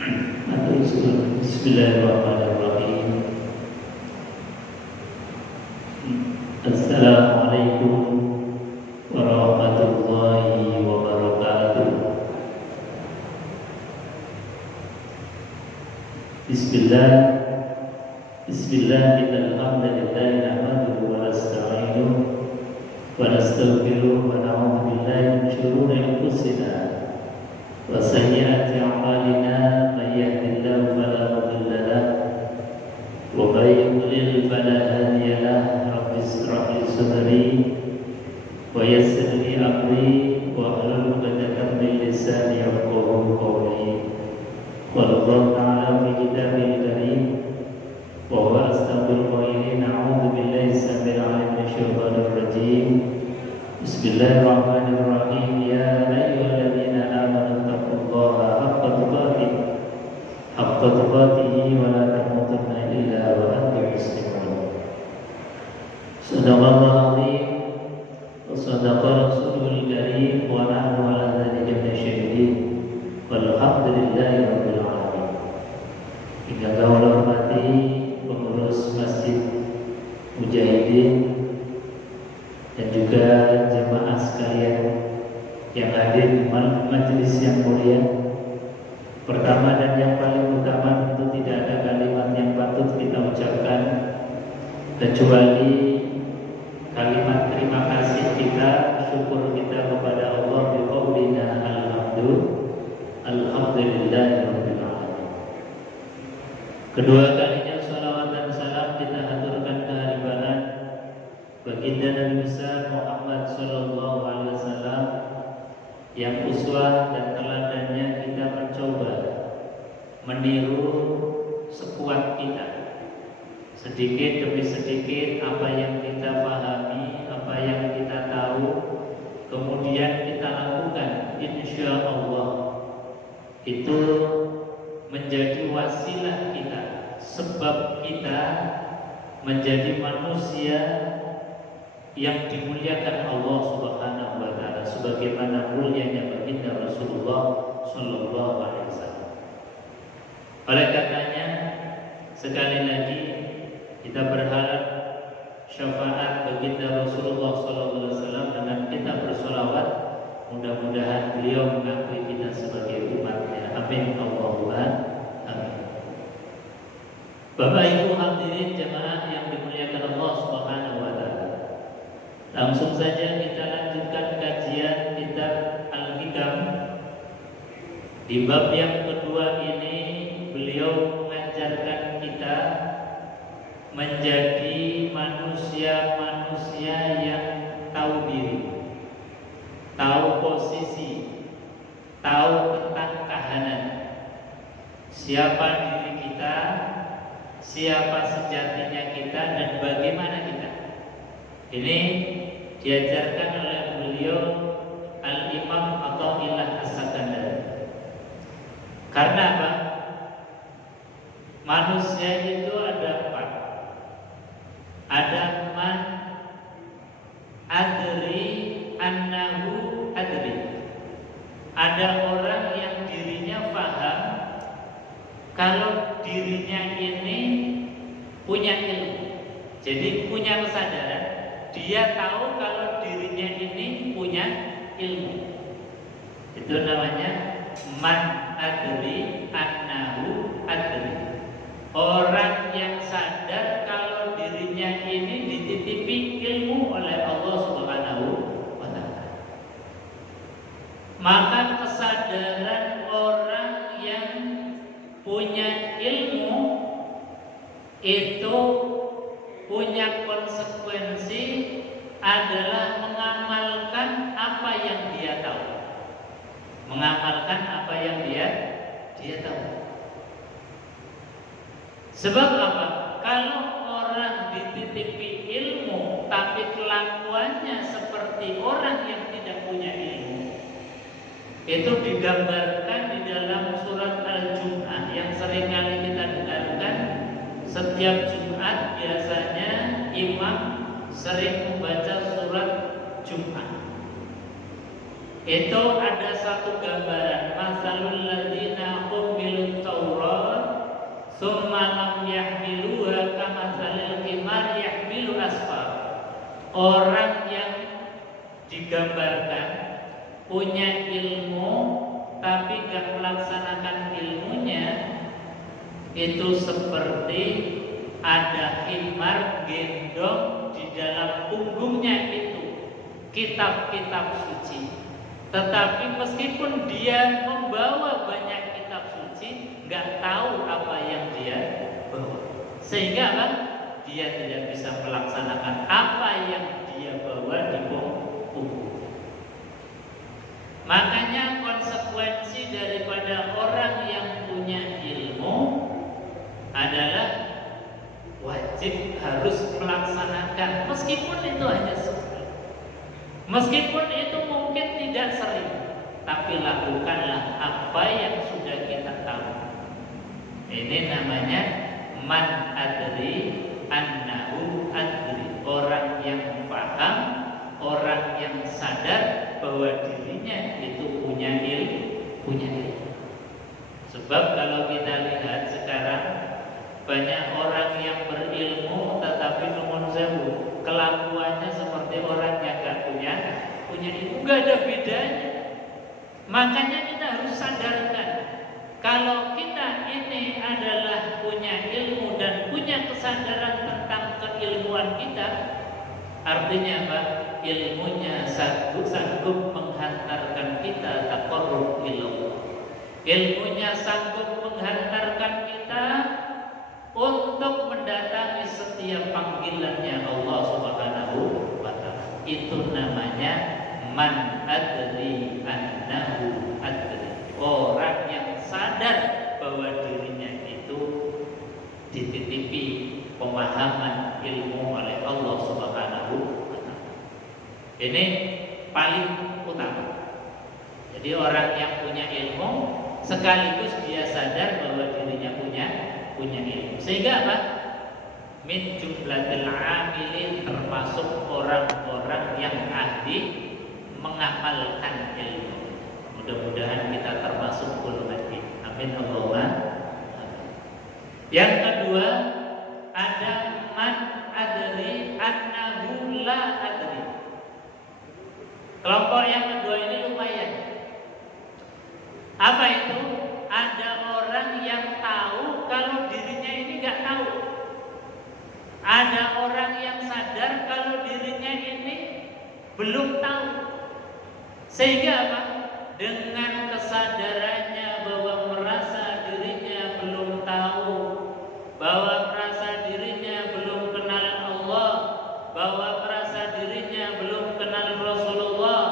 Bismillahirrahmanirrahim. Assalamualaikum warahmatullahi wabarakatuh. Bismillahirrahmanirrahim. Nahmaduhu wa nasta'inuhu wa nastaghfiruh wa na'udzu billahi min shururi anfusina wa sayyiati a'malina. May yahdihillahu fala mudilla lahu wa may yudlil fala hadiya lahu. Rabbi ishrah li sadri wa yassir li amri wa hlul 'uqdatam min lisani yafqahu qawli. Qala Allah ta'ala fi kitabihi karim wa huwa asdaqul qa'ilin. A'udzu billahi samil 'alim minasy syaithanir rajim. Bismillahirrahmanirrahim. Ya ayyuhalladzina amanu taqullaha haqqa tuqatih wa la tamutunna illa wa antum muslimun. Sadaqallahul 'azim wa sadaqa rasulul karim wa nahnu 'ala dzalika minasyahidin walhamdulillahi rabbil alamin. Yang kami hormati pengurus Masjid Mujahidin dan juga jemaah sekalian yang hadir di majelis yang mulia. Pertama dan yang paling utama, tentu tidak ada kalimat yang patut kita ucapkan kecuali kalimat terima kasih kita, syukur kita kepada Allah biqaulina alhamdulillahirabbil alamin. Kedua kalinya salawat dan salam kita haturkan kehadiran baginda Nabi besar Muhammad sallallahu alaihi wasallam yang uswah dan teladannya kita mencoba meniru sekuat kita, sedikit demi sedikit apa yang kita pahami, apa yang kita tahu, kemudian kita lakukan. Insya Allah itu menjadi wasilah kita, sebab kita menjadi manusia yang dimuliakan Allah Subhanahu wa taala sebagaimana mulianya baginda Rasulullah sallallahu alaihi wasallam. Oleh karenanya sekali lagi kita berharap syafaat baginda Rasulullah sallallahu alaihi wasallam dengan kita bersolawat, mudah-mudahan beliau mengakui kita sebagai umatnya. Amin Allahumma amin. Bapak Ibu hadirin jemaah yang dimuliakan Allah Subhanahu wa taala. Langsung saja kita lanjutkan kajian kitab Al-Hikam. Di bab yang kedua ini beliau mengajarkan kita menjadi manusia-manusia yang tahu diri, tahu posisi, tahu tentang kahanan, siapa diri kita, siapa sejatinya kita, dan bagaimana kita. Ini diajarkan oleh beliau Al-Imam Atha'illah As-Sakandari. Karena apa? Manusia itu ada empat. Ada man adri annahu adri. Ada orang yang dirinya paham kalau dirinya ini punya ilmu, jadi punya kesadaran. Dia tahu kalau dirinya ini punya ilmu. Itu namanya man adri annahu adri. Orang yang sadar kalau dirinya ini dititipi ilmu oleh Allah Subhanahu wa taala. Maka kesadaran orang yang punya ilmu itu punya konsekuensi adalah mengamalkan apa yang dia tahu. Mengamalkan apa yang dia tahu. Sebab apa? Kalau orang dititipi ilmu tapi kelakuannya seperti orang yang tidak punya ilmu, itu digambarkan di dalam surat Al-Jum'ah yang seringkali kita dengarkan setiap Jumat. Biasanya imam sering membaca surat Jumat. Itu ada satu gambaran, masalul ladzina humilut summa lam yahmiluha kamatsalil himar yahmilu asfar. Orang yang digambarkan punya ilmu tapi gak melaksanakan ilmunya, itu seperti ada himar gendong di dalam punggungnya itu kitab-kitab suci. Tetapi meskipun dia membawa banyak kitab suci, gak tahu apa yang dia bawa. Sehingga apa? Dia tidak bisa melaksanakan apa yang dia bawa di punggung. Makanya konsekuensi daripada orang yang punya ilmu adalah wajib harus melaksanakan, meskipun itu hanya sekali, meskipun itu mungkin tidak sering, tapi lakukanlah apa yang sudah kita tahu. Ini namanya man adri annahu adri, orang yang paham, orang yang sadar bahwa dirinya itu punya ilmu. Sebab kalau kita lihat sekarang banyak orang yang berilmu tetapi nuwun sewu kelakuannya seperti orang yang gak punya ilmu, gak ada bedanya. Makanya kita harus sadarkan kalau kita ini adalah punya ilmu dan punya kesadaran tentang keilmuan kita, artinya apa? Ilmunya sanggup menghantarkan kita taqarrub ilallah. Ilmunya sanggup menghantarkan kita untuk mendatangi setiap panggilannya Allah Subhanahu wa ta'ala. Itu namanya man adri annahu adri. Orang yang sadar bahwa dirinya itu dititipi pemahaman ilmu oleh Allah Subhanahu wa ta'ala. Ini paling utama. Jadi orang yang punya ilmu sekaligus dia sadar bahwa dirinya punya ilmu. Sehingga apa? Min jumlatil amilin, termasuk orang-orang yang ahli mengamalkan ilmu. Mudah-mudahan kita termasuk golongan ini. Amin Allahumma. Yang kedua, ada man adri annahu la adri. Kelompok yang kedua ini lumayan. Apa itu? Ada orang yang tahu kalau dirinya ini gak tahu. Ada orang yang sadar kalau dirinya ini belum tahu. Sehingga apa? Dengan kesadarannya bahwa merasa dirinya belum tahu, bahwa merasa dirinya belum kenal Allah, bahwa merasa dirinya belum kenal Rasulullah,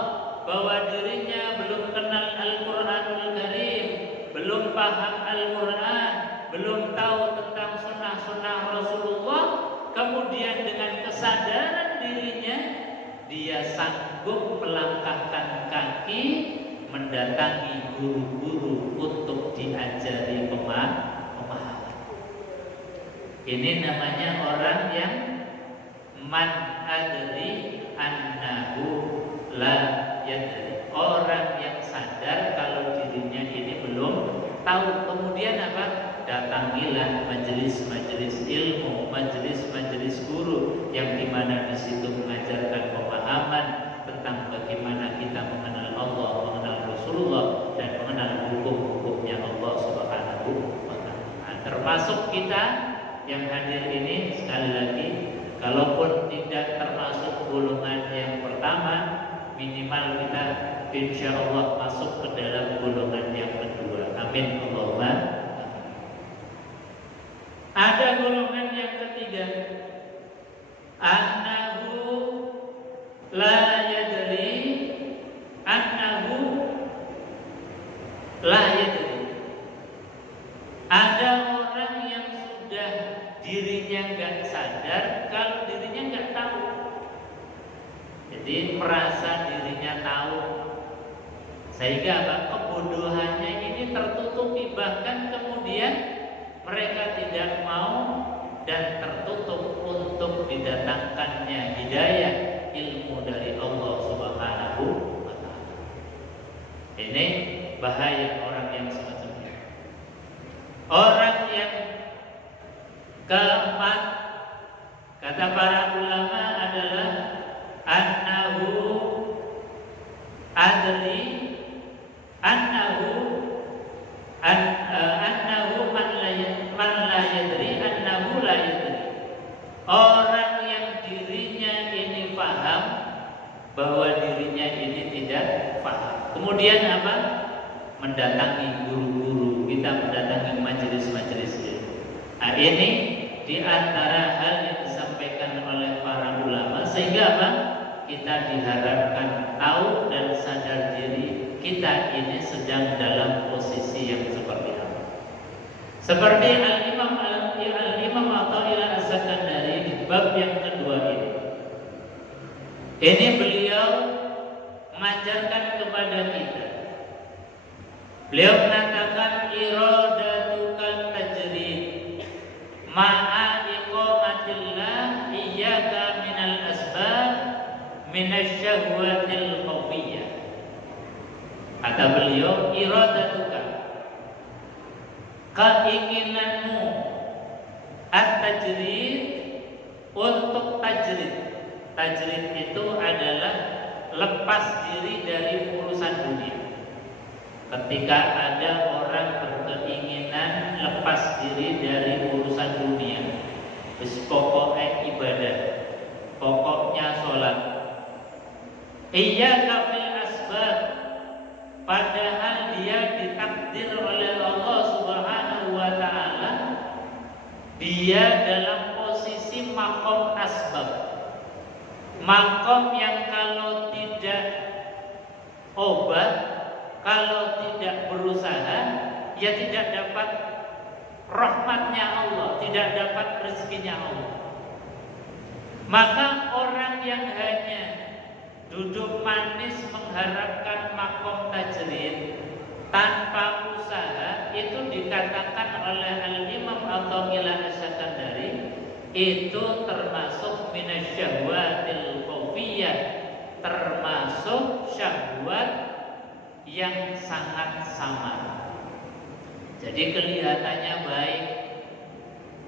bahwa dirinya belum kenal Al-Quranul Karim, belum paham Al-Quran, belum tahu tentang sunnah-sunnah Rasulullah, kemudian dengan kesadaran dirinya dia sanggup melangkahkan kaki mendatangi guru-guru untuk diajari pemahaman. Ini namanya orang yang man adri annahu la yadri. Orang yang sadar kalau dirinya ini belum tahu. Kemudian apa? Datangilah majelis-majelis ilmu, majelis-majelis guru yang dimana di situ mengajarkan pemahaman tentang bagaimana kita mengenal Allah, mengenal Rasulullah, dan mengenal hukum-hukumnya Allah Subhanahu wa ta'ala. Termasuk kita yang hadir ini, sekali lagi, kalaupun tidak termasuk golongan yang pertama, minimal kita insya Allah masuk ke dalam golongan yang kedua. Amin Allahumma. Ada golongan yang ketiga, annahu la yadri annahu la yadri. Ada orang yang sudah dirinya nggak sadar kalau dirinya nggak tahu. Jadi merasa dirinya tahu, sehingga apa? Kebodohannya ini tertutupi, bahkan kemudian mereka tidak mau dan tertutup untuk didatangkannya hidayah ilmu dari Allah Subhanahu wa ta'ala. Ini bahaya orang yang semacam ini. Orang yang Keempat, kata para ulama adalah annahu man la yadri annahu la yadri. Orang yang dirinya ini paham bahwa dirinya ini tidak paham. Kemudian apa? Mendatangi guru-guru, kita mendatangi majelis-majelis ilmu. Nah, ini di antara hal yang disampaikan oleh para ulama, sehingga apa? Kita diharapkan tahu dan sadar diri kita ini sedang dalam posisi yang seperti apa. Seperti Al-Imam Athaillah As-Sakandari di bab yang kedua ini. Ini beliau mengajarkan kepada kita. Beliau mengatakan iradatukal tajrid ma'a iqamatillah iyyaka minal asbab minasyahwatil khawfiyah. Kata beliau, iradatuka, keinginanmu at-tajrid, untuk tajrid. Tajrid itu adalah lepas diri dari urusan dunia. Ketika ada orang berkeinginan lepas diri dari urusan dunia, pokoknya ibadah, pokoknya sholat. Iyyaka fil asbab, padahal dia ditakdir oleh Allah Subhanahu wa taala, dia dalam posisi makom asbab. Makom yang kalau tidak obat, kalau tidak berusaha, ya tidak dapat rahmatnya Allah, tidak dapat rezekinya Allah. Maka orang yang hanya duduk manis mengharapkan makom tajrid tanpa usaha, itu dikatakan oleh Al-Imam Athaillah As-Sakandari, itu termasuk minasyahwatil khawfiyah, termasuk syahwat yang sangat samar. Jadi kelihatannya baik,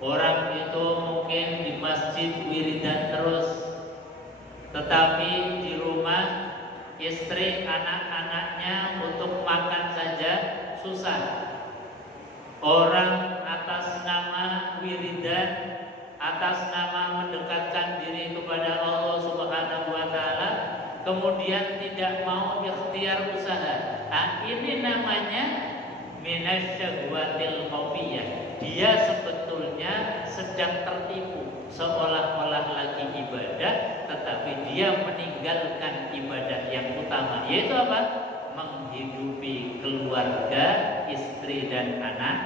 orang itu mungkin di masjid wiridan terus, tetapi di rumah istri anak-anaknya untuk makan saja susah. Orang atas nama wiridan, atas nama mendekatkan diri kepada Allah Subhanahu wa taala, kemudian tidak mau ikhtiar usaha. Nah, ini namanya minasyahwatil khawfiyah. Dia sebetulnya sedang tertipu, seolah-olah lagi ibadah, tetapi dia meninggalkan ibadah yang utama, yaitu apa? Menghidupi keluarga, istri dan anak.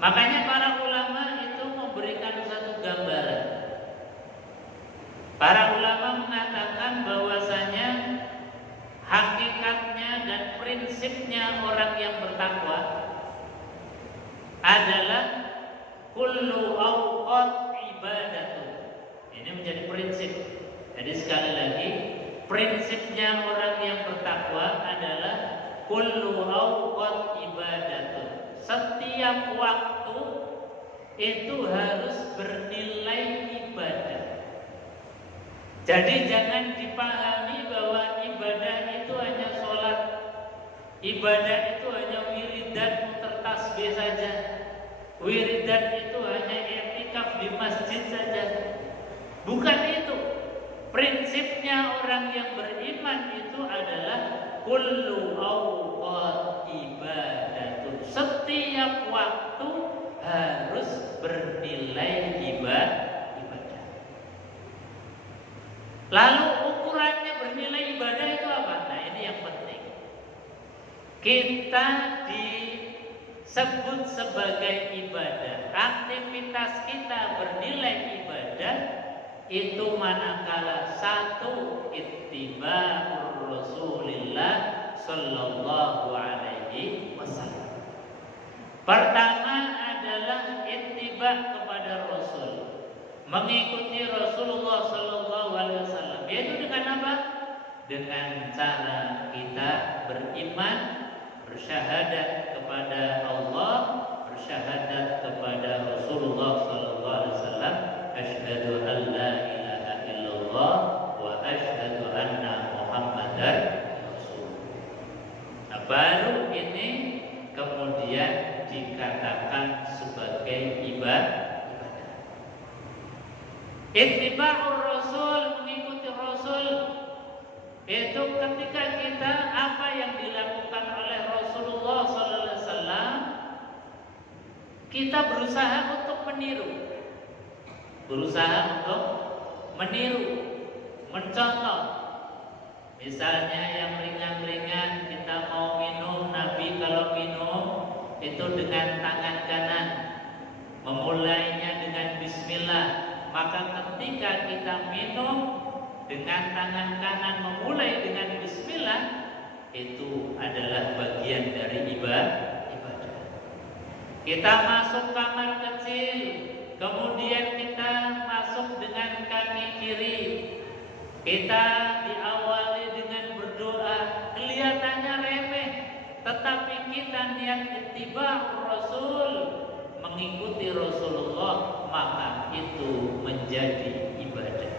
Makanya para ulama itu memberikan satu gambaran. Para ulama mengatakan bahwasanya hakikatnya dan prinsipnya orang yang bertakwa adalah kullu awqat ibadatun. Ini menjadi prinsip. Jadi sekali lagi, prinsipnya orang yang bertakwa adalah kullu awqat ibadatun. Setiap waktu itu harus bernilai ibadah. Jadi jangan dipahami bahwa ibadah itu hanya sholat, ibadah itu hanya wiridan muter tasbih saja, wiridan itu hanya i'tikaf di masjid saja. Bukan itu. Prinsipnya orang yang beriman itu adalah kullu awqat ibadatun. Setiap waktu harus bernilai ibadah. Lalu ukurannya bernilai ibadah itu apa? Nah, ini yang penting. Kita disebut sebagai ibadah. Aktivitas kita bernilai ibadah itu manakala satu, ittiba'ur Rasulillah sallallahu alaihi wasallam. Pertama adalah ittiba' kepada Rasul, mengikuti Rasulullah sallallahu alaihi wasallam. Yaitu dengan apa? Dengan cara kita beriman, bersyahadat kepada Allah, syahadat kepada Rasulullah sallallahu alaihi wasallam, asyhadu an la ilaha illallah wa asyhadu anna Muhammadar rasulullah. Nah, baru ini kemudian dikatakan sebagai ibadah. Ittiba'ur rasul, mengikuti rasul, itu ketika kita apa yang dilakukan oleh Rasulullah sallallahu alaihi wasallam kita berusaha untuk meniru. Mencontoh. Misalnya yang ringan-ringan, kita mau minum, Nabi kalau minum itu dengan tangan kanan, memulainya dengan bismillah. Maka ketika kita minum dengan tangan kanan memulai dengan bismillah, itu adalah bagian dari ibadah. Kita masuk kamar kecil, kemudian kita masuk dengan kaki kiri. Kita diawali dengan berdoa, kelihatannya remeh, tetapi kita niat ittiba' Rasul, mengikuti Rasulullah, maka itu menjadi ibadah.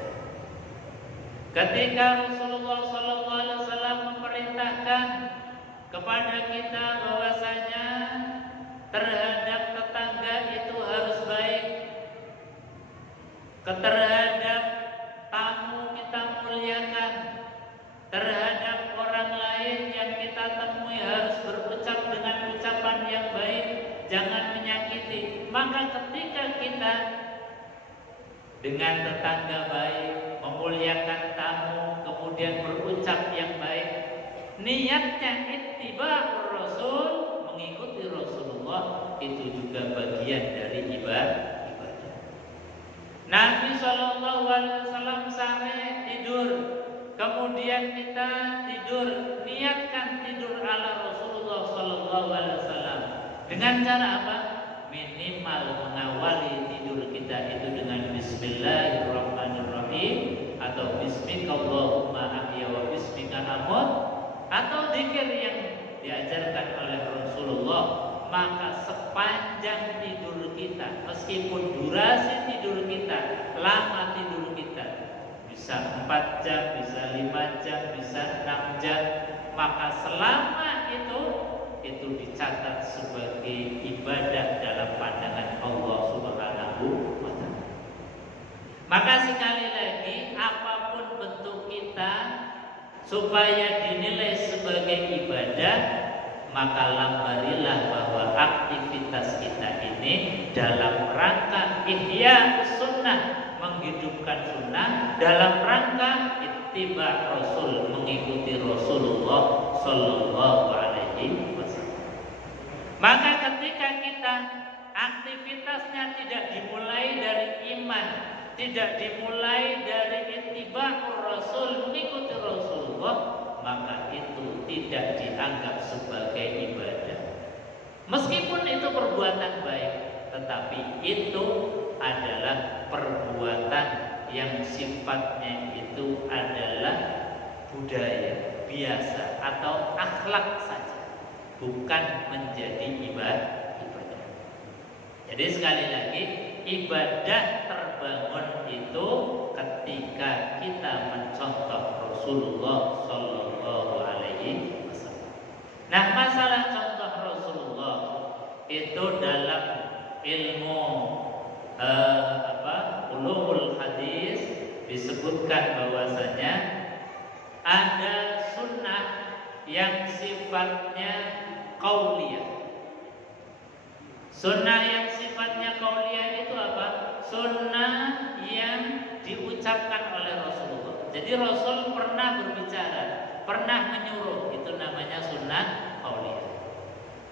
Ketika Rasulullah sallallahu alaihi wasallam memerintahkan kepada kita bahwasanya terhadap tetangga itu harus baik, terhadap tamu kita muliakan, terhadap orang lain yang kita temui harus berucap dengan ucapan yang baik, jangan menyakiti. Maka ketika kita dengan tetangga baik, memuliakan tamu, kemudian berucap yang baik, niatnya ittiba' Rasul, mengikuti Rasulullah, itu juga bagian dari ibadah. Nabi sallallahu alaihi wasallam sare tidur, kemudian kita tidur, niatkan tidur ala Rasulullah sallallahu alaihi wasallam. Dengan cara apa? Minimal mengawali tidur kita itu dengan Bismillahirrahmanirrahim atau Bismikallahumma ahya wa bismika amut, atau zikir yang diajarkan oleh Rasulullah. Maka sepanjang tidur kita, meskipun durasi tidur kita, lama tidur kita, bisa 4 jam, bisa 5 jam, bisa 6 jam, maka selama itu dicatat sebagai ibadah dalam pandangan Allah Subhanahu wa ta'ala. Maka sekali lagi, apapun bentuk kita supaya dinilai sebagai ibadah, maka lambarilah bahwa aktivitas kita ini dalam rangka ihya sunnah, menghidupkan sunnah, dalam rangka ittiba' Rasul, mengikuti Rasulullah sallallahu alaihi wasallam. Maka ketika kita aktivitasnya tidak dimulai dari iman, tidak dimulai dari ittiba' Rasul, mengikuti Rasulullah, maka itu tidak dianggap sebagai ibadah. Meskipun itu perbuatan baik, tetapi itu adalah perbuatan yang sifatnya itu adalah budaya biasa atau akhlak saja, bukan menjadi ibadah. Jadi sekali lagi, ibadah terbangun itu ketika kita mencontoh Rasulullah sallallahu alaihi wasallam. Nah, masalah contoh Rasulullah itu dalam ilmu ulumul hadis disebutkan bahwasanya ada sunnah yang sifatnya qauliyah. Sunnah yang sifatnya qauliyah itu apa? Sunnah yang diucapkan oleh Rasulullah. Jadi Rasul pernah berbicara, pernah menyuruh, itu namanya sunnah qauliyah.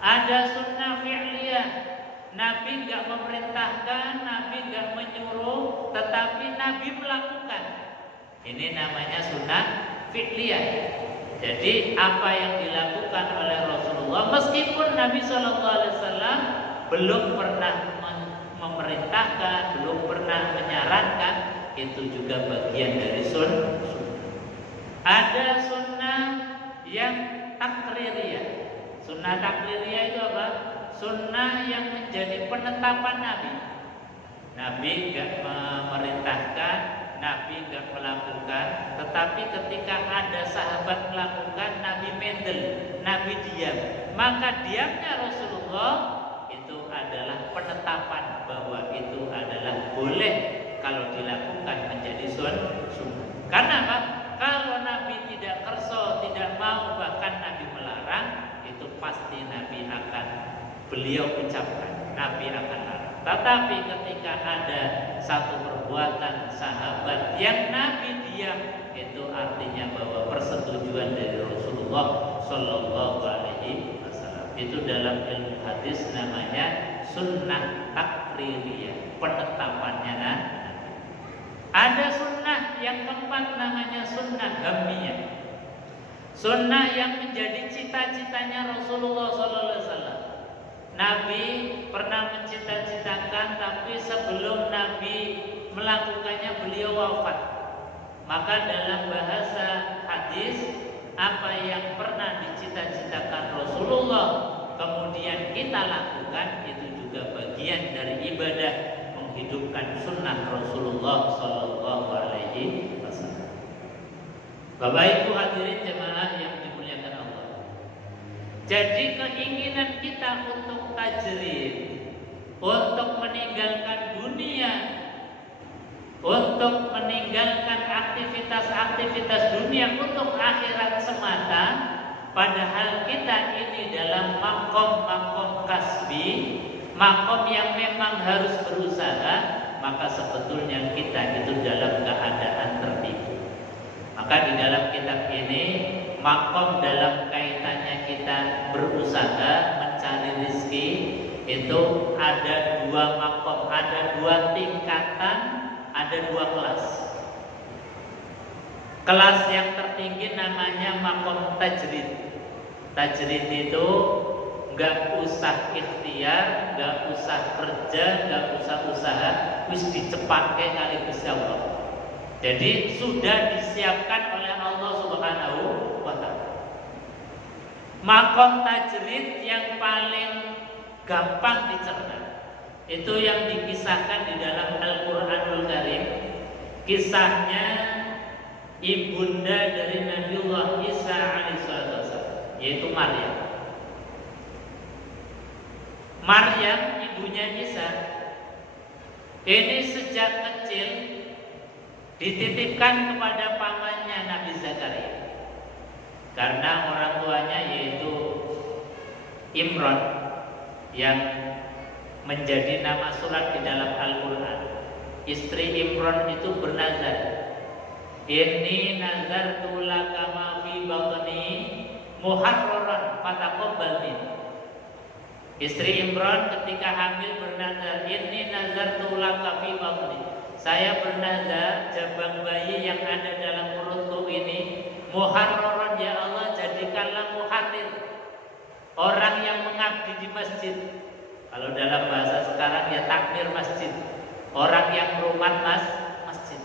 Ada sunnah fi'liyah, Nabi enggak memerintahkan, Nabi enggak menyuruh, tetapi Nabi melakukan. Ini namanya sunnah fi'liyah. Jadi apa yang dilakukan oleh Rasulullah, meskipun Nabi SAW belum pernah memerintahkan, belum pernah menyarankan, itu juga bagian dari sunnah. Ada sunnah yang takririyah. Sunnah takririyah itu apa? sunnah yang menjadi penetapan Nabi. Nabi enggak memerintahkan, Nabi enggak melakukan, tetapi ketika ada sahabat melakukan, Nabi mendel, Nabi diam. Maka diamnya Rasulullah itu adalah penetapan bahwa itu adalah boleh kalau dilakukan menjadi sunnah. Karena apa? Kalau Nabi tidak kerso, tidak mau, bahkan Nabi melarang, itu pasti Nabi akan beliau ucapkan, Nabi akan larang. Tetapi ketika ada satu perbuatan sahabat yang Nabi diam, itu artinya bahwa persetujuan dari Rasulullah Shallallahu Alaihi Wasallam. Itu dalam ilmu hadis namanya sunnah takririyah, penetapannya Nabi. Ada sunnah yang keempat namanya sunnah hamiyah, sunnah yang menjadi cita-citanya Rasulullah Shallallahu Alaihi Wasallam. Nabi pernah mencita-citakan, tapi sebelum Nabi melakukannya beliau wafat. Maka dalam bahasa hadis, apa yang pernah dicita-citakan Rasulullah kemudian kita lakukan, itu juga bagian dari ibadah menghidupkan sunnah Rasulullah Sallallahu Alaihi Wasallam. Bapak Ibu hadirin jemaah yang dimuliakan Allah. Jadi keinginan kita untuk tajrid, untuk meninggalkan dunia, untuk meninggalkan aktivitas-aktivitas dunia untuk akhirat semata, padahal kita ini dalam makom kasbi, makom yang memang harus berusaha, maka sebetulnya kita itu dalam keadaan tertipu. Maka di dalam kitab ini, makom dalam kaitannya kita berusaha mencari rezeki, itu ada dua makom, ada dua tingkatan, ada dua kelas. Kelas yang tertinggi namanya makom tajrid. Tajrid itu nggak usah ikhtiar, nggak usah kerja, nggak usah usaha, wis dicepatke kali Gusti Allah. Jadi sudah disiapkan oleh Allah Subhanahu wa Ta'ala. Makom tajrid yang paling gampang dicerna, itu yang dikisahkan di dalam Al-Quranul Karim. Kisahnya ibunda dari Nabiullah Isa alaihissalam, yaitu Maryam. Maryam ibunya Isa ini sejak kecil dititipkan kepada pamannya Nabi Zakaria, karena orang tuanya yaitu Imran yang menjadi nama surat di dalam Al-Quran. Istri Imran itu bernazar, inni nazartu laka ma fi batni muharraran fataqabbal minni. Istri Imran ketika hamil bernazar, inni nazartu laka fi batni, saya bernazar jabang bayi yang ada dalam perutku ini muharraran, ya Allah jadikanlah muharrir, orang yang mengabdi di masjid. Kalau dalam bahasa sekarang ya takmir masjid, orang yang merumat masjid.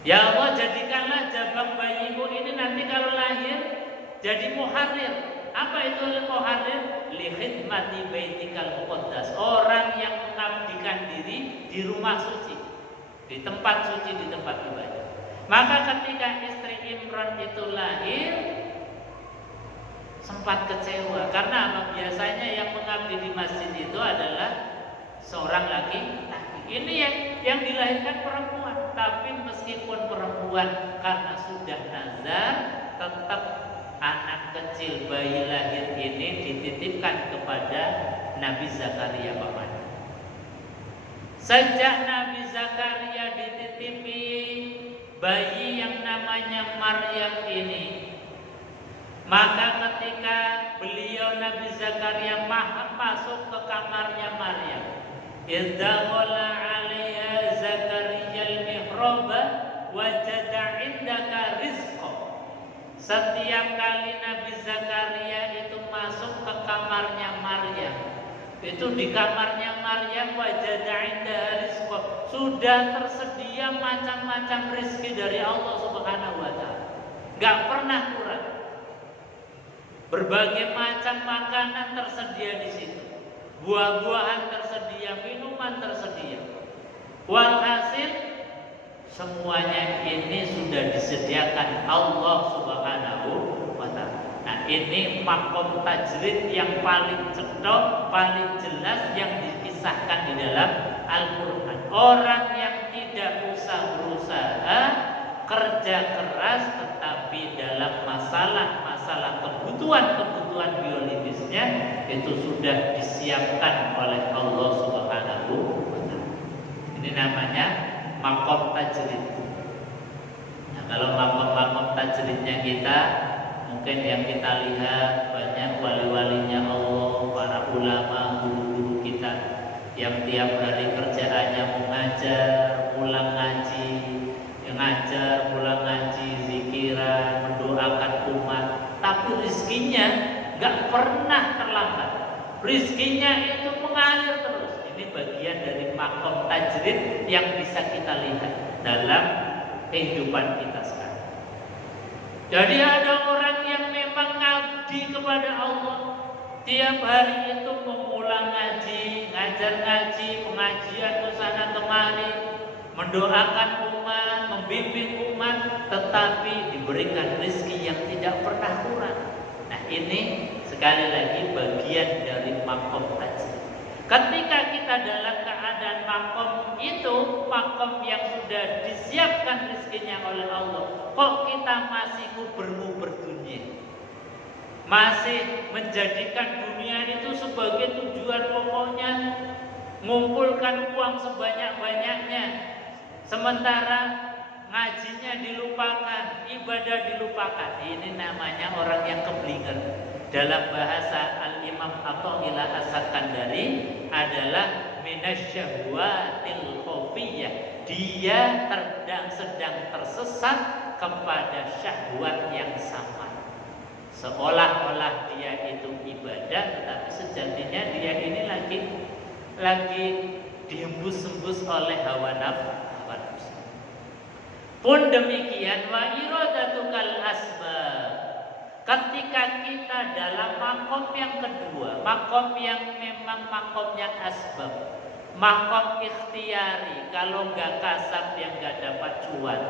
Ya Allah jadikanlah jabang bayiku ini nanti kalau lahir jadi muharrir. Apa itu muharrir? Li khidmati baitikal muqaddas, orang yang mengabdikan diri di rumah suci, di tempat suci, di tempat ibadah. Maka ketika istri Imran itu lahir, sempat kecewa. Karena apa? Biasanya yang mengabdi di masjid itu adalah seorang laki-laki. Ini yang dilahirkan perempuan. Tapi meskipun perempuan, karena sudah nazar, tetap anak kecil bayi lahir ini dititipkan kepada Nabi Zakaria pamannya. Sejak Nabi Zakaria dititipi bayi yang namanya Maryam ini, maka ketika beliau Nabi Zakaria masuk ke kamarnya Maryam, idzaqala 'alaiha Zakaria al-mihrab wajada 'indaka rizqa. Setiap kali Nabi Zakaria itu masuk ke kamarnya Maryam, itu di kamarnya Maryam wajada 'indaha rizqa, sudah tersedia macam-macam rezeki dari Allah Subhanahu wa Ta'ala, enggak pernah kurang. Berbagai macam makanan tersedia di situ. Buah-buahan tersedia, minuman tersedia. Walhasil semuanya ini sudah disediakan Allah Subhanahu wa ta'ala. Nah, ini makom tajrid yang paling cetok, paling jelas yang dikisahkan di dalam Al-Quran. Orang yang tidak usah berusaha, kerja keras, tetapi dalam masalah kebutuhan biologisnya itu sudah disiapkan oleh Allah Subhanahu wa ta'ala. Ini namanya makom tajrid. Nah, kalau makom tajridnya kita, mungkin yang kita lihat banyak wali-walinya Allah, para ulama, guru-guru kita yang tiap hari kerjaannya mengajar, pulang ngaji, ngajar, pulang ngaji, zikiran, mendoakan umat, tapi rizkinya nggak pernah terlambat. Rizkinya itu mengalir terus. Ini bagian dari makom tajrid yang bisa kita lihat dalam kehidupan kita sekarang. Jadi ada orang yang memang ngabdi kepada Allah, tiap hari itu mengulang ngaji, ngajar ngaji, pengajian ke sana kemari, mendoakan umat, membimbing umat, tetapi diberikan rezeki yang tidak pernah kurang. Nah, ini sekali lagi bagian dari makom tajrid. Ketika kita dalam keadaan makom itu, makom yang sudah disiapkan rezekinya oleh Allah, kok kita masih nguber-nguber dunia, masih menjadikan dunia itu sebagai tujuan pokoknya, ngumpulkan uang sebanyak-banyaknya, sementara ngajinya dilupakan, ibadah dilupakan. Ini namanya orang yang keblinger. Dalam bahasa Al-Imam Atha'illah As-Sakandari adalah minasyahwatil khofiyah. Dia sedang tersesat kepada syahwat yang sama. Seolah-olah dia itu ibadah, tetapi sejatinya dia ini lagi dihembus-hembus oleh hawa nafsu. Pun demikian, wa iradatukal asbab. Ketika kita dalam makom yang kedua, makom yang memang makomnya asbab, makom ikhtiari, kalau nggak kasab yang nggak dapat cuan,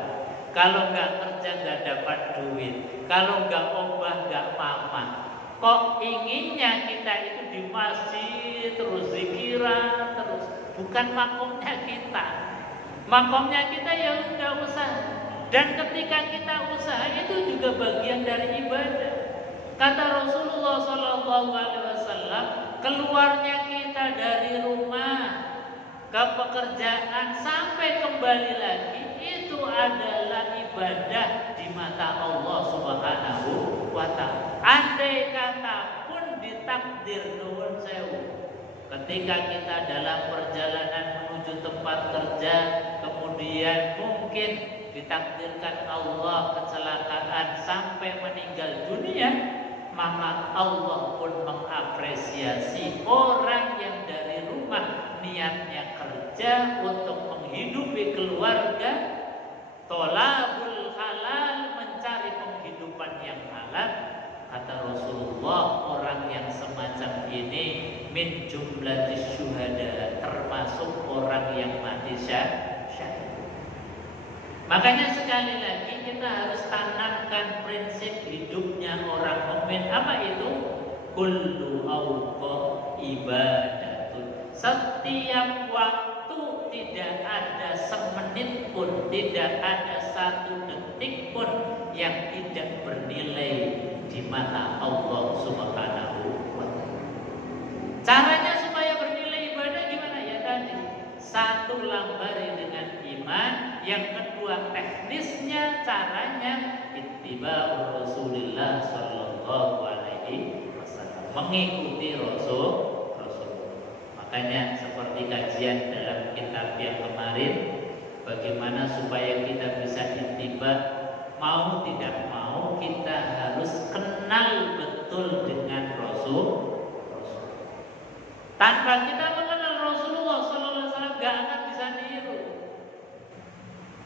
kalau nggak kerja nggak dapat duit, kalau nggak obah nggak mama. Kok inginnya kita itu di masjid terus zikiran terus, bukan makomnya kita. Makomnya kita ya udah usaha. Dan ketika kita usaha itu juga bagian dari ibadah. Kata Rasulullah SAW, keluarnya kita dari rumah ke pekerjaan sampai kembali lagi itu adalah ibadah di mata Allah Subhanahu wa ta'ala. Andai kata pun ditakdir nuwun sewu, ketika kita dalam perjalanan menuju tempat kerja, kemudian mungkin ditakdirkan Allah kecelakaan sampai meninggal dunia, maka Allah pun mengapresiasi orang yang dari rumah niatnya kerja untuk menghidupi keluarga, tolabul halal, mencari penghidupan yang halal. Kata Rasulullah, orang yang semacam ini min jumlatis syuhada, termasuk orang yang mati syahid. Makanya sekali lagi kita harus tanamkan prinsip hidupnya orang mukmin. Apa itu? Kullu awqa ibadatun. Setiap waktu tidak ada semenit pun, tidak ada satu detik pun yang tidak bernilai di mata Allah Subhanahu wa ta'ala. Caranya supaya bernilai ibadah gimana ya tadi? Satu, lambari dengan iman. Yang kedua, teknisnya, caranya ittiba'ur Rasulillah sallallahu alaihi wasallam, mengikuti Rasul. Makanya seperti kajian dalam kitab yang kemarin, bagaimana supaya kita bisa ittiba, mau tidak mau kita harus kenal betul dengan Rasul. Tanpa kita mengenal Rasulullah sallallahu alaihi wasallam, gak akan bisa niru.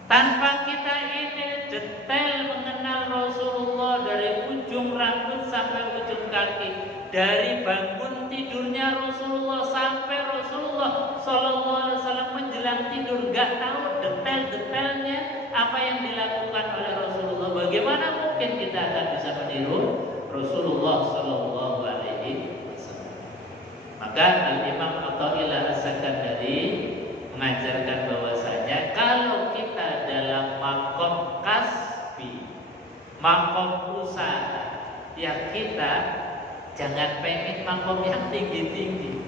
Tanpa kita ini detail mengenal Rasulullah dari ujung rambut sampai ujung kaki. Dari bangun tidurnya Rasulullah sampai Rasulullah Sallallahu Alaihi Wasallam menjelang tidur, gak tahu detail-detailnya apa yang dilakukan oleh Rasulullah. Bagaimana mungkin kita akan bisa meniru Rasulullah Sallallahu Alaihi Wasallam? Maka Al-Imam Athaillah As-Sakandari mengajarkan bahwasanya kalau kita dalam makom kasbi, makom usaha, ya kita jangan pengen makom yang tinggi-tinggi,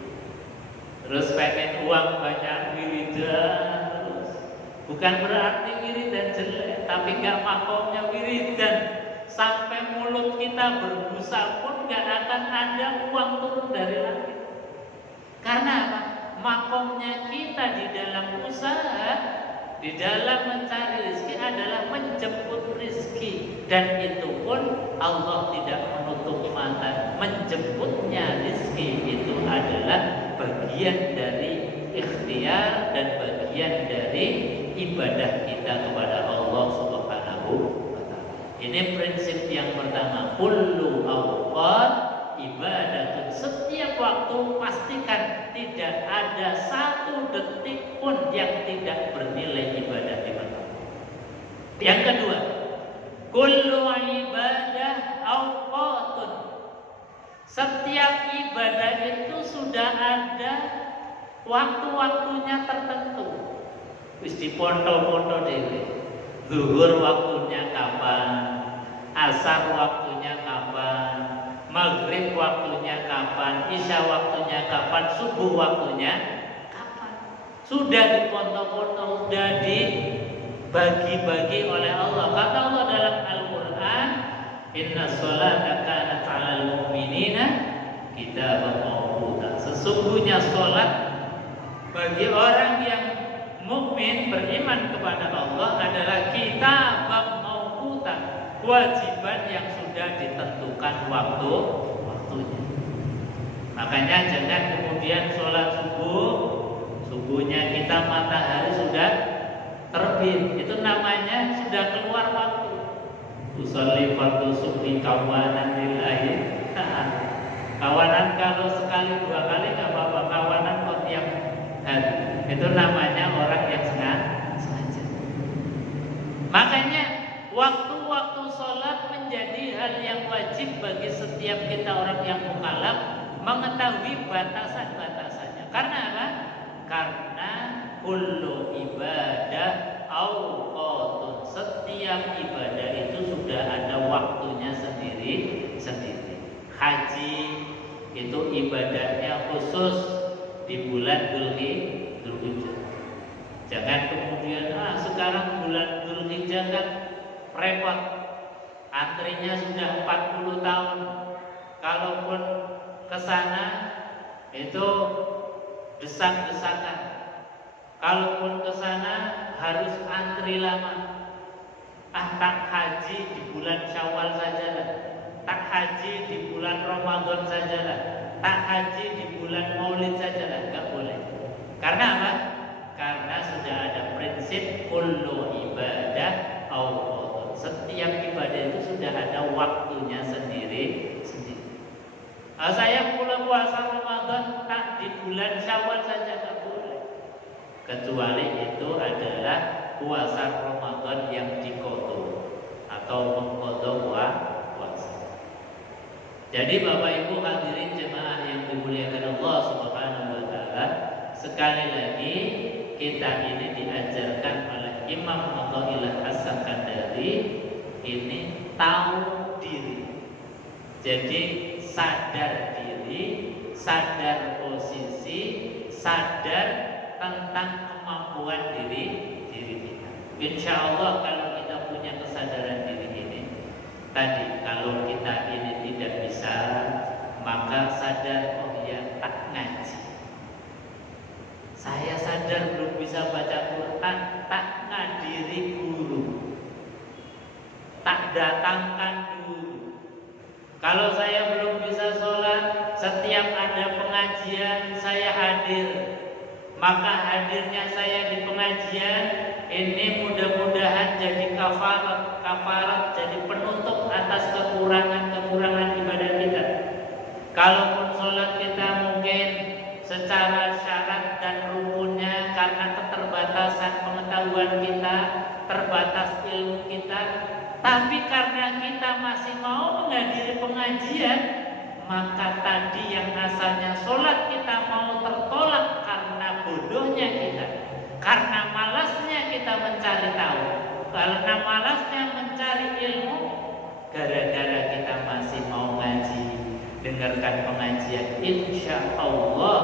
terus pengen uang banyak, wiridan terus. Bukan berarti wiridan jelek, tapi gak makomnya wiridan, sampai mulut kita berbusa pun gak akan ada uang turun dari langit. Karena apa? Makomnya kita di dalam usaha, di dalam mencari rezeki adalah menjemput rezeki, dan itu pun Allah tidak menutup mata. Menjemputnya rezeki itu adalah bagian dari ikhtiar dan bagian dari ibadah kita kepada Allah Subhanahu wa taala. Ini prinsip yang pertama, kullu awqat ibadatun. Setiap waktu pastikan tidak ada satu detik pun yang tidak bernilai ibadah di mata Allah. Yang kedua, kullu ibadah awqatun. Setiap ibadah itu sudah ada waktu-waktunya tertentu. Wis diponto-ponto dhewe. Zuhur waktunya kapan? Asar waktunya kapan? Maghrib waktunya kapan? Isya waktunya kapan? Subuh waktunya kapan? Sudah diponto-ponto, sudah dibagi-bagi oleh Allah. Kata Allah dalam Al-Quran, inna sholata kanat 'alal mu'minina kitaban mawquta. Sesungguhnya sholat bagi orang yang mukmin beriman kepada Allah adalah kitaban mawquta, kewajiban yang sudah ditentukan waktunya. Makanya jangan kemudian sholat subuhnya kita matahari sudah terbit, itu namanya sudah keluar waktu. Usolli fardhu subhi kawanan lillahi. Kawanan kalau sekali dua kali nggak apa-apa, kawanan kok tiap hari, itu namanya orang yang sengaja. Makanya waktu-waktu sholat menjadi hal yang wajib bagi setiap kita orang yang mukallaf mengetahui batasan-batasannya. Karena apa? Karena kullu ibadah awqatun. Setiap ibadah itu sudah ada waktunya sendiri-sendiri. Haji itu ibadahnya khusus di bulan Dzulhijjah. Jangan kemudian sekarang bulan Dzulhijjah kan repot, antrinya sudah 40 tahun. Kalaupun ke sana itu desak-desakan. Kalaupun ke sana harus antri lama. Tak haji di bulan Syawal sajalah. Tak haji di bulan Ramadan sajalah. Tak haji di bulan Maulid sajalah. Enggak boleh. Karena apa? Karena sudah ada prinsip kullu ibadah awqatun. Setiap ibadah itu sudah ada waktunya sendiri. Saya mulai puasa Ramadan tak di bulan Syawal saja tak boleh. Kecuali itu adalah puasa Ramadan yang dikodo atau mengkodo puasa. Jadi Bapak Ibu hadirin jemaah yang dimuliakan Allah Subhanahu wa taala, sekali lagi kita ini diajarkan oleh Imam Athaillah As-Sakandari ini tahu diri. Jadi sadar diri, sadar posisi, sadar tentang kemampuan diri kita. Insya Allah kalau kita punya kesadaran diri ini, tadi kalau kita ini tidak bisa, maka sadar, oh ya tak ngaji. Saya sadar belum bisa baca Quran, tak ngadiri guru, tak datangkan guru. Kalau saya belum bisa sholat, setiap ada pengajian saya hadir. Maka hadirnya saya di pengajian ini mudah-mudahan jadi kafarat, jadi penutup atas kekurangan ibadah kita. Kalaupun sholat kita mungkin secara syarat dan rukunnya karena keterbatasan pengetahuan kita, terbatas ilmu kita, tapi karena kita masih mau menghadiri pengajian, maka tadi yang asalnya sholat kita mau tertolak karena bodohnya kita, karena malasnya kita mencari tahu, karena malasnya mencari ilmu, gara-gara kita masih mau ngaji, dengarkan pengajian, insya Allah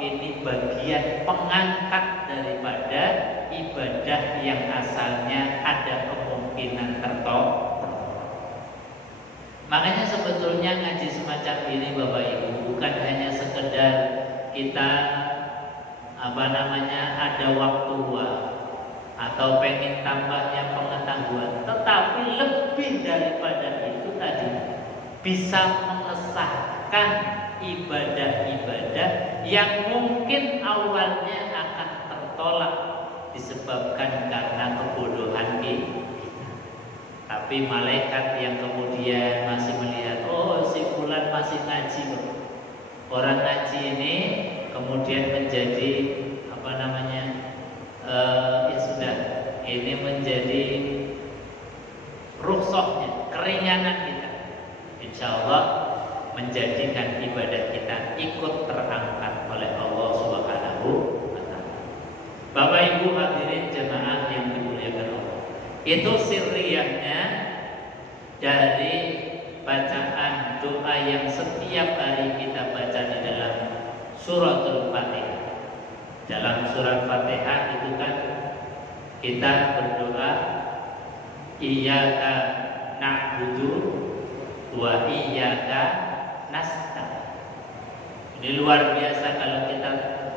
ini bagian pengangkat daripada ibadah yang asalnya ada kemungkinan tertolak. Makanya sebetulnya ngaji semacam ini Bapak Ibu bukan hanya sekedar kita ada waktu luang atau pengen tambahnya pengetahuan, tetapi lebih daripada itu tadi bisa mengesahkan ibadah-ibadah yang mungkin awalnya akan tertolak disebabkan karena kebodohan kita. Tapi malaikat yang kemudian masih melihat, oh si fulan masih ngaji, orang ngaji ini kemudian menjadi ya sudah, ini menjadi rukhsahnya, keringanan kita, insya Allah menjadikan ibadah kita ikut terangkat oleh Allah Subhanahu wa Ta'ala. Bapak Ibu hadirin jemaah yang dimuliakan Allah, itu sirriyahnya dari bacaan doa yang setiap hari kita baca di dalam suratul Fatihah. Dalam surat Fatihah itu kan kita berdoa iyyaka na'budu wa iyyaka nasta'in. Ini luar biasa kalau kita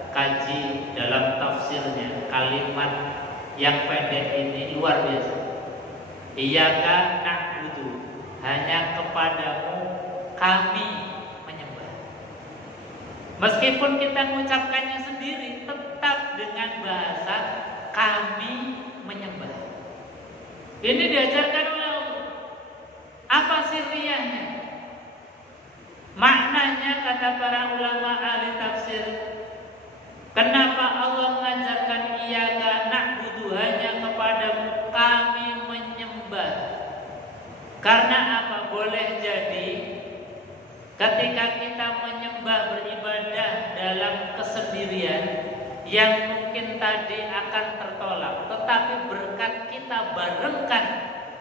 kaji dalam tafsirnya, kalimat yang pendek ini luar biasa. Iyyaka na'budu, hanya kepadamu kami menyembah. Meskipun kita mengucapkannya sendiri, tetap dengan bahasa kami menyembah. Ini diajarkan oleh Allah. Apa sirriyahnya? Maknanya kata para ulama ahli tafsir, kenapa Allah mengajarkan iyyaka na'budu, hanya kepadamu kami menyembah? Karena apa? Boleh jadi ketika kita menyembah beribadah dalam kesendirian yang mungkin tadi akan tertolak, tetapi berkat kita barengkan,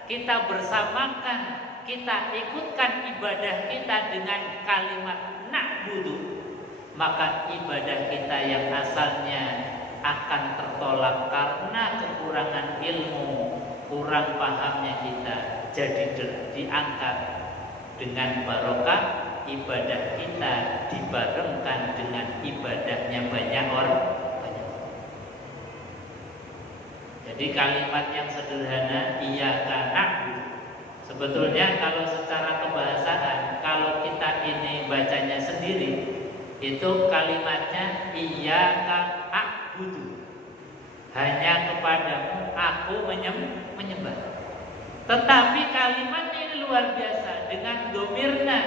kita bersamakan, kita ikutkan ibadah kita dengan kalimat na'budu, maka ibadah kita yang asalnya akan tertolak karena kekurangan ilmu, kurang pahamnya kita, jadi diangkat dengan barokah ibadah kita dibarengkan dengan ibadahnya banyak orang. Jadi kalimat yang sederhana iyyaka na'budu, sebetulnya kalau secara kebahasaan, kalau kita ini bacanya sendiri, itu kalimatnya iyyaka a'budu, hanya kepadamu aku menyembah. Tetapi kalimatnya ini luar biasa dengan domirna.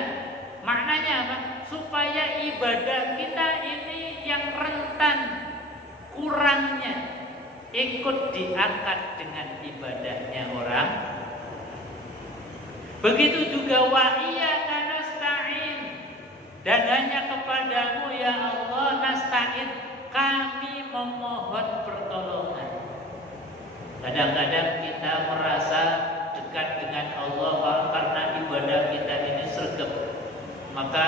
Maknanya apa? Supaya ibadah kita ini yang rentan kurangnya ikut diangkat dengan ibadahnya orang. Begitu juga wa iyyaka nasta'in, dan hanya kepadamu ya Allah nasta'in, kami memohon pertolongan. Kadang-kadang kita merasa dekat dengan Allah karena ibadah kita ini sregep, maka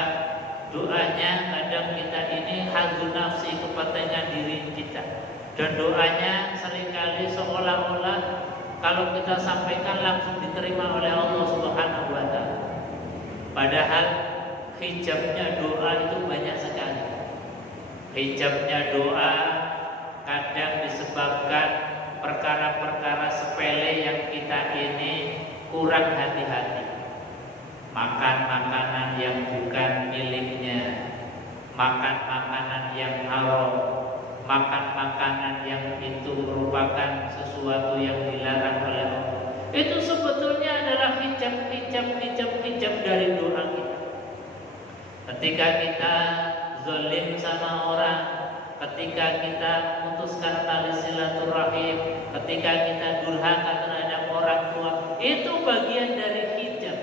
doanya kadang kita ini hazzun nafsi, kepentingan diri kita, dan doanya seringkali seolah-olah kalau kita sampaikan langsung diterima oleh Allah Subhanahu wa Ta'ala. Padahal hijabnya doa itu banyak sekali. Hijabnya doa kadang disebabkan perkara-perkara sepele yang kita ini kurang hati-hati. Makan makanan yang bukan miliknya, makan makanan yang haram, makan makanan yang itu merupakan sesuatu yang dilarang oleh Allah. Itu sebetulnya adalah hijab dari doa kita. Ketika kita zalim sama orang, ketika kita memutuskan tali silaturahim, ketika kita durhaka terhadap orang tua, itu bagian dari hijab.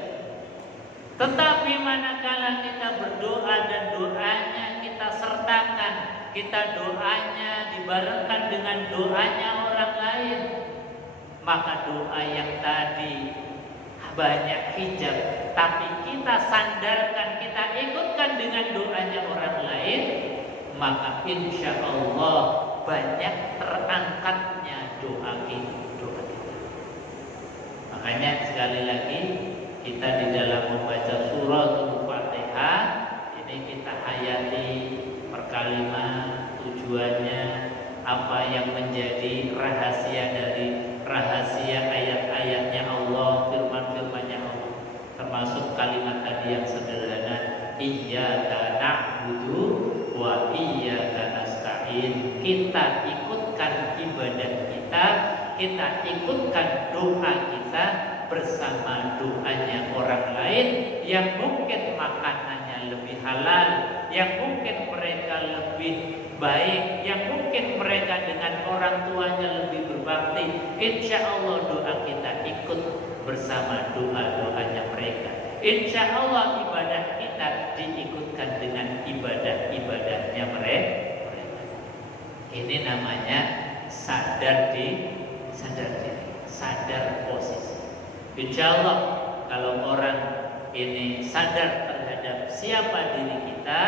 Tetapi manakala kita berdoa dan doanya kita sertakan, kita doanya dibarengkan dengan doanya orang lain, maka doa yang tadi banyak hijab, tapi kita sandarkan, kita ikutkan dengan doanya orang lain, maka insya Allah banyak terangkatnya doa kita. Makanya sekali lagi kita di dalam membaca surah Al-Fatihah ini kita hayati perkalimat, tujuannya apa yang menjadi rahasia dari rahasia ayat-ayatnya Allah, firman-firmannya Allah, termasuk kalimat tadi yang sederhana, iyyaka na'budu wa iyyaka nasta'in. Kita ikutkan ibadah kita ikutkan doa kita bersama doanya orang lain yang mungkin makanannya lebih halal, yang mungkin mereka lebih baik, yang mungkin mereka dengan orang tuanya lebih berbakti. Insya Allah doa kita ikut bersama doa-doanya mereka. Insya Allah ibadah kita diikutkan dengan ibadah-ibadahnya mereka. Ini namanya sadar diri, sadar posisi. Insya Allah kalau orang ini sadar terhadap siapa diri kita,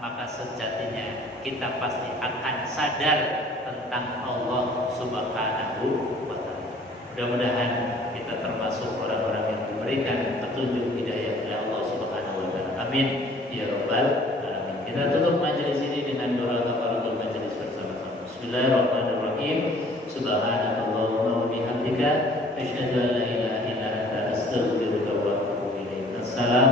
maka sejatinya kita pasti akan sadar tentang Allah Subhanahu wa ta'ala. Mudah-mudahan kita termasuk orang-orang yang diberikan petunjuk hidayah oleh Allah Subhanahu wa ta'ala. Amin ya rabbal alamin. Kita tutup majelis ini dengan doa kafaratul majelis bersama-sama. Bismillahirrahmanirrahim. Subhanakallahumma wa bihamdika asyhadu an la ilaha illa anta astaghfiruka wa atubu ilaik. Assalamualaikum